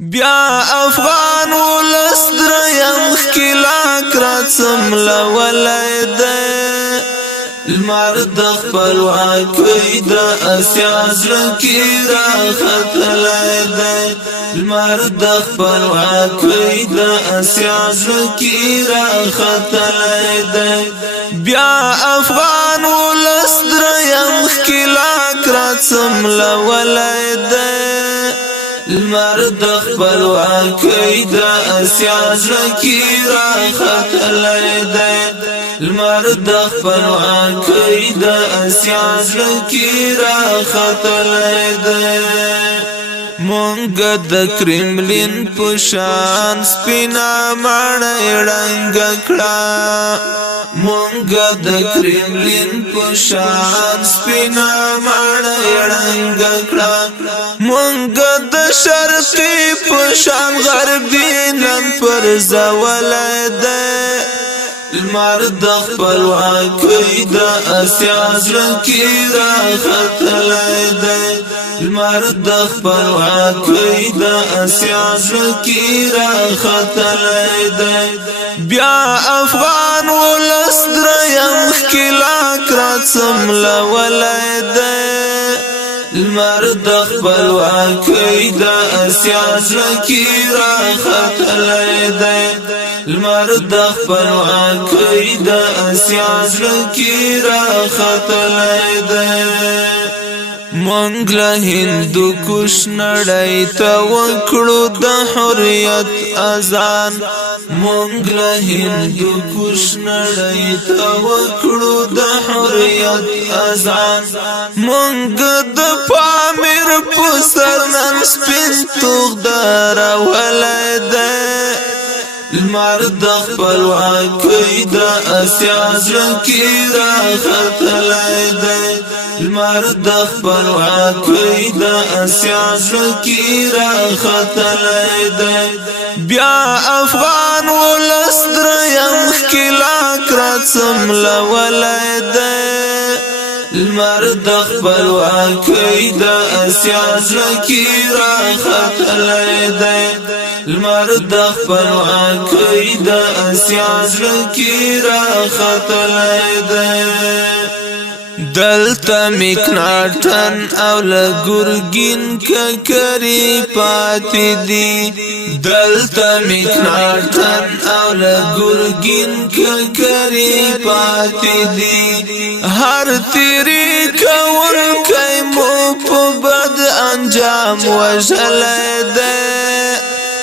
بیا افغان ولس دریم خلاک را څملولی دی لمر د خپلواکۍ د اسیا زړه کې راختلی دی لمر د خپلواکۍ د اسیا زړه کې راختلی دی بیا افغان ولس دریم خلاک را څملولی دی لمر د خپلواکۍ د اسیا زړه کې راختلی دی لمر د خپلواکۍ د اسیا زړه کې راختلی دی مونږ د کرملین په شان سپینه ماڼۍ ړنګه کړه مونږ د کرملین په شان سپینه ماڼۍ ړنګه کړه مونږ د شرقي په شان غربي نن پرځولی دی لمر د خپلواکۍ د اسیا زړه کې راختلی دی لمر د خپلواکۍ د اسیا زړه کې راختلی دی بیا افغان ولس دریم خلاک را څملولی دی لمر د خپلواکۍ د اسیا زړه کې راختلی دی لمر د خپلواکۍ د اسیا زړه کې راختلی دی مونږ له هندوکش نړۍ ته وکړو د حریت اذان مونږ له هندوکش نړۍ ته وکړو د حریت اذان مونږ د پامیر په سر نن سپین توغ درولی دی لمر د خپلواکۍ د اسیا زړه کې راختلی دی لمر د خپلواکۍ د اسیا زړه کې راختلی دی بیا افغان ولس دریم خلاک را څملولی دی لمر د خپلواکۍ د اسیا زړه کې راختلی دی لمر د خپلواکۍ د اسیا زړه کې راختلی دی دلته مکناټن او لګورګین ککری پاتې دي دلته مکناټن او لګورګین ککری پاتې دي هر تیری کوونکی مو په بد انجام وژلی دی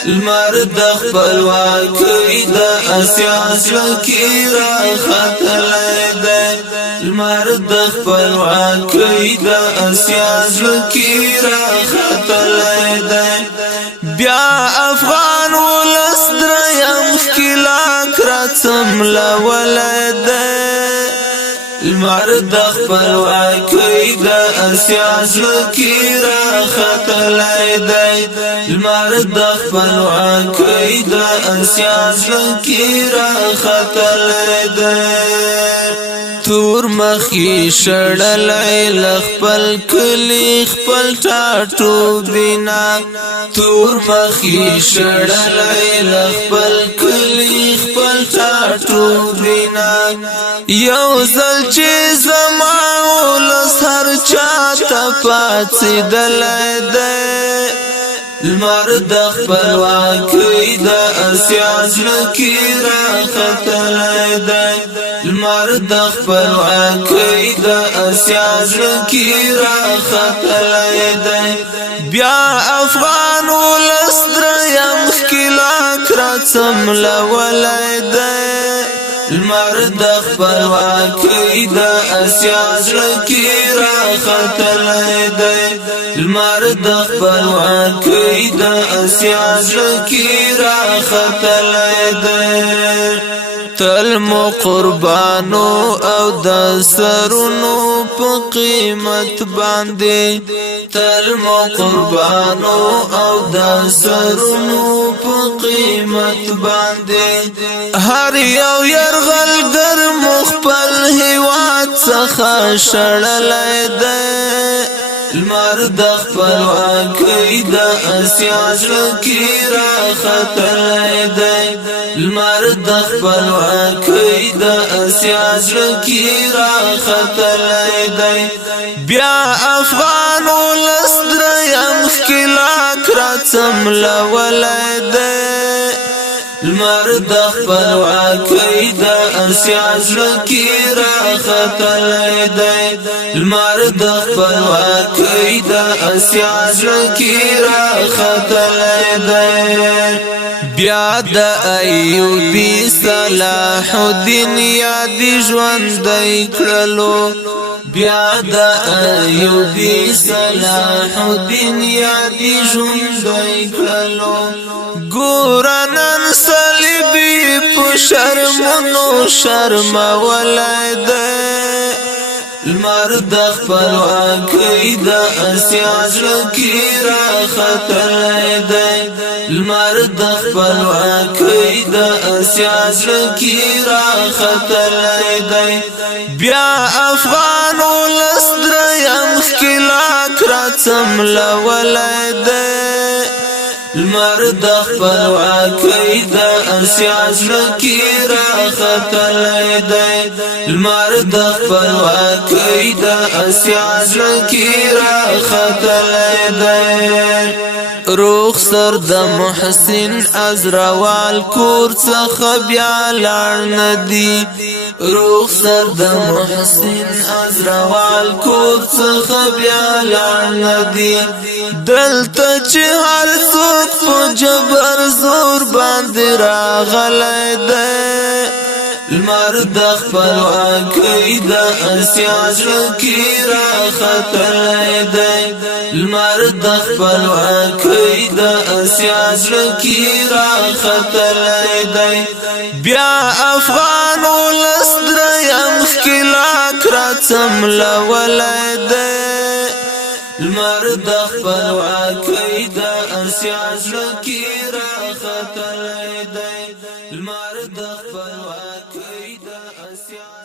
لمر د خپلواکۍ د اسیا زړه کې راختلی دی لمر د خپلواکۍ د اسیا زړه کې راختلی دی بیا افغان ولس دریم خلاک را څملولی دی لمر د خپلواکۍ د اسیا زړه کې راختلی دی لمر د خپلواکۍ د اسیا زړه کې راختلی دی تور مخی شړلی له خپل کلي خپل ټاټوبینا تور مخی شړلی له خپل کلي خپل ټاټوبینا یو ځل چې زما ولس هر چاته پاڅېدلی دی لمر د خپلواکۍ د اسیا زړه کې راختلی دی لمر د خپلواکۍ د اسیا زړه کې راختلی دی بیا افغان ولس دریم خلاک را څملولی دی لمر د خپلواکۍ د اسیا زړه کې راختلی دی لمر د خپلواکۍ د اسیا زړه کې راختلی دی تل مو قربانو او د سرونو په قیمت باندې تل مو قربانو او د سرونو په قیمت باندې هر یو یرغلګر مو خپل هیواد څخه شړلی دی لمر د خپلواکۍ د اسیا زړه کې راختلی دی لمر د خپلواکۍ د اسیا زړه کې راختلی دی بیا افغان ولس دریم ښکېلاک راڅملولی دی لمر د خپلواکۍ د اسیا زړه کې راختلی دی لمر د خپلواکۍ د اسیا زړه کې راختلی دی بیا د ایوبي صلاح الدین یادې ژوندی کړلو بیا د ایوبي صلاح الدین یادې ژوندی کړلو ګوره نن صلیبي په شرمونو شرمولی دی لمر د خپلواکۍ د اسیا زړه کې راختلی دی لمر د خپلواکۍ د اسیا زړه کې راختلی دی بیا افغان ولس دریم ښکېلاک راڅملولی دی لمر د خپلواکۍ د اسیا زړه کې راختلی دی لمر د خپلواکۍ د اسیا زړه کې راختلی دی رخسر د محسن ازروال کور څخه بیا لاړ ندی رخسر د محسن ازروال کور څخه بیا لاړ ندی دلته چې هر څوک په جبر زور باندې راغلی دی لمر د خپلواکۍ د اسیا زړه کې راختلی دی لمر د خپلواکۍ د اسیا زړه کې راختلی دی بیا افغان ولس دریم ښکېلاک راڅملولی دی لمر د خپلواکۍ د اسیا زړه کې راختلی دی لمر د خپلواکۍ د اسیا